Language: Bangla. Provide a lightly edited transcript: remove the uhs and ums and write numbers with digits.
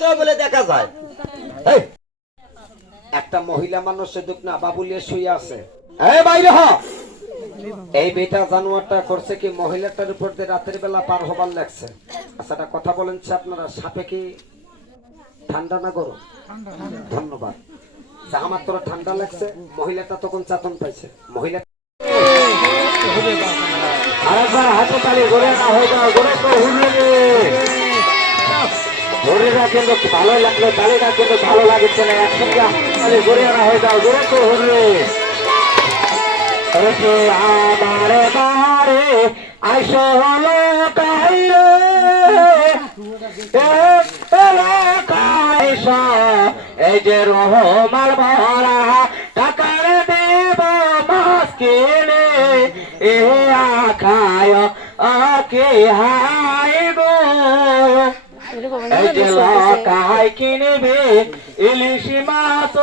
তো বলে দেখা যায় এই, একটা মহিলা মানুষ দুঃখ না বাবুলিয়ে শুয়ে আছে, এই বাইরে হ। এই বেটা জানোয়ারটা করছে কি মহিলাটার উপর দিয়ে রাতের বেলা পার হবার লাগছে। আচ্ছা একটা কথা বলেন আপনারা, সাপে কি ঠান্ডা না গরম? ধন্যবাদ। আমার তোরা ঠান্ডা লাগছে, মহিলাটা তখন চাতন পাইছে। মহিলা আরেকবার হাতে তালি ঘুরে না হয়ে যাও, ঘুরে তো হুড়ে ঘুরেরা কিন্তু ভালো লাগলো, তালিটা কিন্তু ভালো লাগছে না। একসঙ্গে তালি ঘুরে না হয়ে যাও, ঘুরে তো হুড়ে। আমার বারে আইসো হলো কাইরে এই যে রহমাল ভরা টাকার দেব মাছ কিনে এ আখায় আকে হাই গো। এই যে লকায় কিনবে ইলিশ মাছ